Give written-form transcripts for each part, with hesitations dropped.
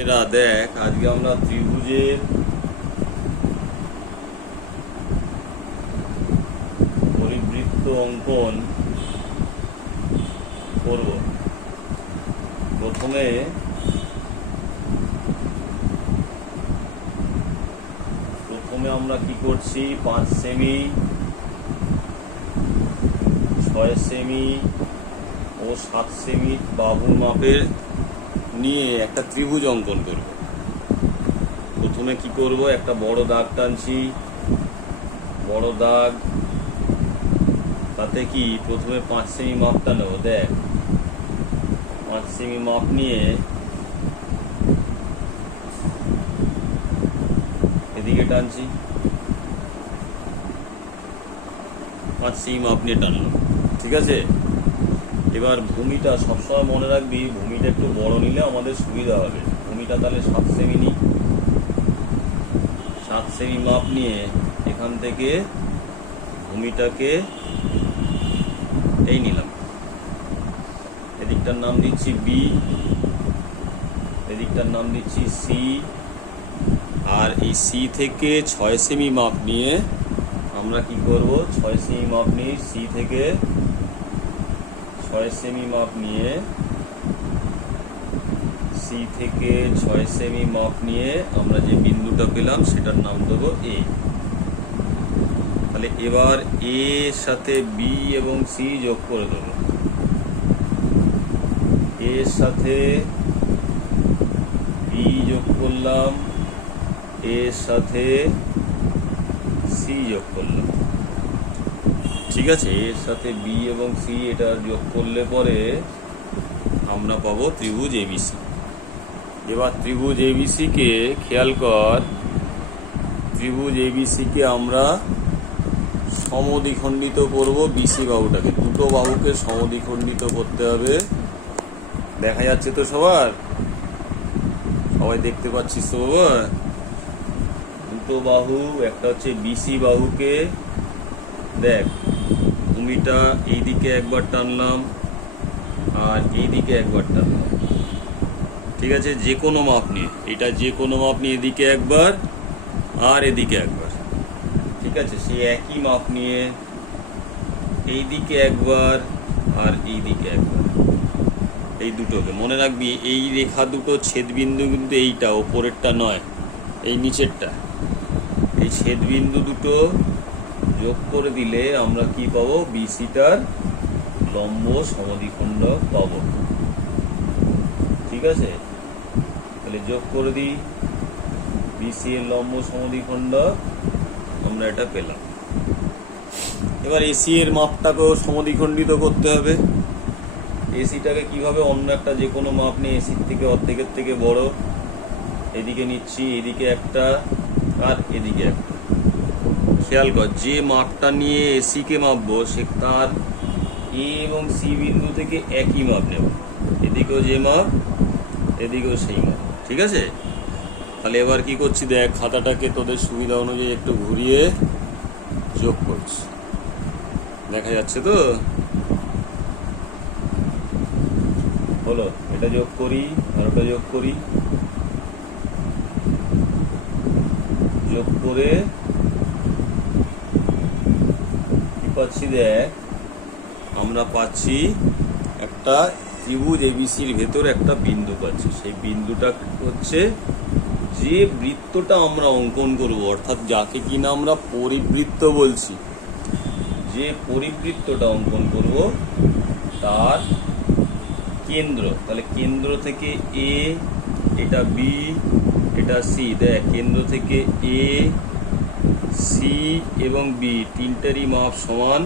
এরা দেখ, আজকে আমরা ত্রিভুজের পরিবৃত্ত অঙ্কন করব। প্রথমে আমরা কি করছি, 5 সেমি, 6 সেমি ও 7 সেমি বাহুর মাপের নিয়ে একটা ত্রিভুজ অঙ্কন করব। প্রথমে কি করব, একটা বড় দাগ টানছি, বড় দাগ, তাতে কি প্রথমে 5 সেমি মাপটা নেব। দেখ, 5 সেমি মাপ নিয়ে এদিকে টানছি, 5 সেমি মাপ নিয়ে টানলাম। ঠিক আছে, এবার ভূমিটা সবসময় মনে রাখবি, ভূমিটা একটু বড় নিলে আমাদের সুবিধা হবে। ভূমিটা তাহলে 7 সেমি নিই, 7 সেমি মাপ নিয়ে এখান থেকে ভূমিটাকে এই নিলাম, এদিকটার নাম দিচ্ছি বি, এদিকটার নাম দিচ্ছি সি, আর এই সি থেকে 6 সেমি মাপ নিয়ে আমরা কি করব, 6 সেমি মাপ নিয়ে সি থেকে 6 সেমি মাপ নিয়ে সি থেকে 6 সেমি মাপ নিয়ে আমরা যে বিন্দুটা পেলাম সেটার নাম দেবো এ। তাহলে এবার এ এর সাথে বি এবং সি যোগ করে দেবো, এর সাথে বি যোগ করলাম, এর সাথে সি যোগ করলাম। ঠিক আছে, এর সাথে বি এবং সি এটা যোগ করলে পরে আমরা পাবো ত্রিভুজ এবিসি। এবার ত্রিভুজ এবিসি কে খেয়াল কর, ত্রিভুজ এবিসি কে আমরা সমদ্বিখণ্ডিত করব। বিসি বাহুটাকে, দুটো বাহুকে সমদ্বিখণ্ডিত করতে হবে। দেখা যাচ্ছে তো সবার, সবাই দেখতে পাচ্ছিস তো বাবা? দুটো বাহু, একটা হচ্ছে বিসি বাহুকে, দেখ ভূমিটা এইদিকে একবার টানলাম আর এইদিকে একবার টানলাম। ঠিক আছে, যে কোনো মাপ নিয়ে, এটা যে কোনো মাপ নিয়ে এদিকে একবার আর এদিকে একবার। ঠিক আছে, সেই একই মাপ নিয়ে এইদিকে একবার আর এইদিকে একবার। এই দুটোকে মনে রাখবি, এই রেখা দুটো ছেদবিন্দু কিন্তু এইটা, ওপরেরটা নয়, এই নিচেরটা। এই ছেদবিন্দু দুটো যোগ করে দিলে আমরা কি পাবো, বিসিটার লম্ব সমদ্বিখণ্ড পাবো। ঠিক আছে, তাহলে যোগ করে দিই, বিসি এর লম্ব সমদ্বিখণ্ড আমরা এটা পেলাম। এবার এসি এর মাপটাকেও সমদ্বিখণ্ডিত করতে হবে। এসিটাকে কিভাবে, অন্য একটা যে কোনো মাপ নিয়ে এসির থেকে অর্ধেকের থেকে বড় এদিকে নিচ্ছি, এদিকে একটা আর এদিকে একটা। খেয়াল কর, যে মাপটা নিয়ে এসিকে মাপবো সে তার এ এবং সি বিন্দু থেকে একই মাপ নেব, এদিকেও যে মাপ এদিকেও সেই মাপ। ঠিক আছে, তাহলে এবার কি করছি, দেখ খাতাটাকে তোদের সুবিধা অনুযায়ী একটু ঘুরিয়ে যোগ করছি। দেখা যাচ্ছে তো? হলো, এটা যোগ করি আর ওটা যোগ করি, যোগ করে কি পাচ্ছি, দেখ আমরা পাচ্ছি একটা ত্রিভুজ এবিসির ভেতর একটা বিন্দু পাচ্ছি। সেই বিন্দুটা হচ্ছে যে বৃত্তটা আমরা অঙ্কন করব, অর্থাৎ যাকে কিনা আমরা পরিবৃত্ত বলছি, যে পরিবৃত্তটা অঙ্কন করব তার কেন্দ্র। তাহলে কেন্দ্র থেকে এ, এটা বি, এটা সি। দেখ, কেন্দ্র থেকে এ, সি এবং বি তিনটারই মাপ সমান,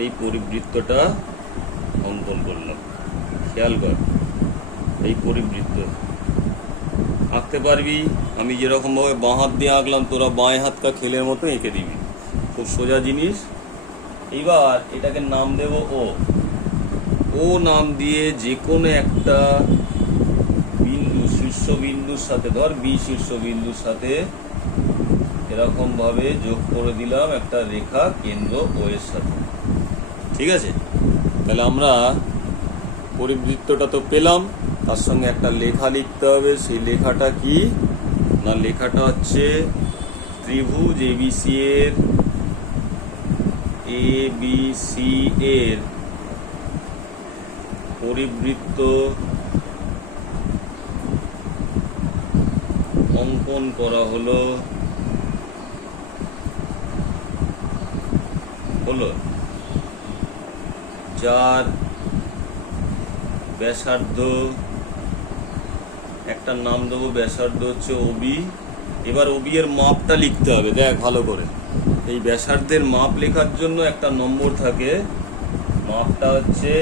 এই পরিবৃত্তটা অঙ্কন করলাম। খেয়াল কর, এই পরিবৃত্ত আঁকতে পারবি। আমি যেরকমভাবে বাঁ হাত দিয়ে আঁকলাম, তোরা বাঁয় হাতটা খেলের মতো এঁকে দিবি, খুব সোজা জিনিস। এইবার এটাকে নাম দেব ও। ও নাম দিয়ে যে কোনো একটা বিন্দু, শীর্ষবিন্দুর সাথে, ধর বি শীর্ষবিন্দুর সাথে এরকম ভাবে যোগ করে দিলাম একটা রেখা কেন্দ্র ও এর সাথে। ঠিক আছে, তাহলে আমরা পরিবৃত্তটা তো পেলাম। তার সঙ্গে একটা লেখা লিখতে হবে। সেই লেখাটা কি না, লেখাটা হচ্ছে ত্রিভুজ এবিসি এর পরিবৃত্ত অঙ্কন করা হলো যার ব্যাসার্ধ, একটা নাম দেবো, ব্যাসার্ধ হচ্ছে ওবি। এবার ওবি এর মাপটা লিখতে হবে, দেখ ভালো করে। এই ব্যাসার্ধের মাপ লেখার জন্য একটা নম্বর থাকে, মাপটা হচ্ছে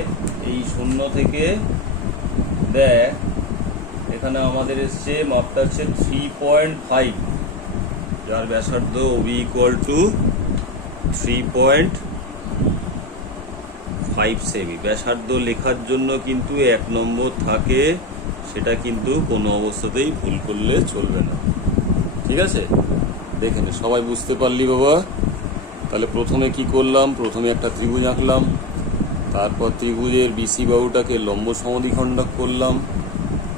এই 0 থেকে, দেখ এখানে আমাদের এসছে মাপটা হচ্ছে 3.5, যার ব্যাসার্ধ ওবি ইকুয়াল টু 3.5 সেমি। ব্যাসার্ধ লেখার জন্য কিন্তু 1 নম্বর থাকে, সেটা কিন্তু কোনো অবস্থাতেই ভুল করলে চলবে না, ঠিক আছে? দেখে নে, সবাই বুঝতে পারলি বাবা? তাহলে প্রথমে কি করলাম, প্রথমে একটা ত্রিভুজ আঁকলাম, তারপর ত্রিভুজের বিসি বাহুটাকে লম্ব সমদ্বিখণ্ডক করলাম,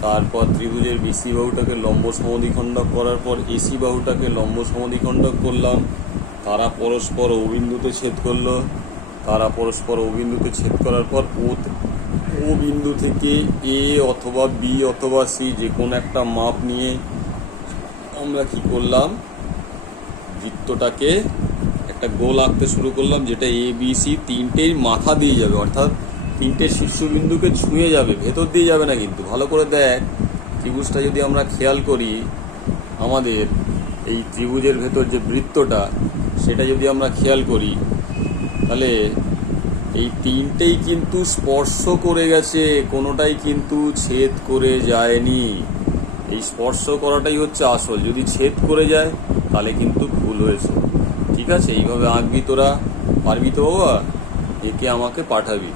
তারপর ত্রিভুজের বিসি বাহুটাকে লম্ব সমদ্বিখণ্ডক করার পর এসি বাহুটাকে লম্ব সমদ্বিখণ্ডক করলাম। তারা পরস্পর ও বিন্দুতে ছেদ করলো, তারা পরস্পর ও বিন্দুতে ছেদ করার পর ও বিন্দু থেকে এ অথবা বি অথবা সি যে কোনো একটা মাপ নিয়ে আমরা কি করলাম, বৃত্তটাকে একটা গোল আঁকতে শুরু করলাম, যেটা এ বি সি তিনটেই মাথা দিয়ে যাবে, অর্থাৎ তিনটে শীর্ষবিন্দুকে ছুঁয়ে যাবে, ভেতর দিয়ে যাবে না। কিন্তু ভালো করে দেখ, ত্রিভুজটা যদি আমরা খেয়াল করি, আমাদের এই ত্রিভুজের ভেতর যে বৃত্তটা, সেটা যদি আমরা খেয়াল করি, তাহলে এই তিনটেই কিন্তু স্পর্শ করে গেছে, কোনোটাই কিন্তু ছেদ করে যায়নি। এই স্পর্শ করাটাই হচ্ছে আসল, যদি ছেদ করে যায় তাহলে কিন্তু ভুল হয়েছে, ঠিক আছে? এইভাবে আঁকবি তোরা, পারবি তো বাবা? একে আমাকে পাঠাবি।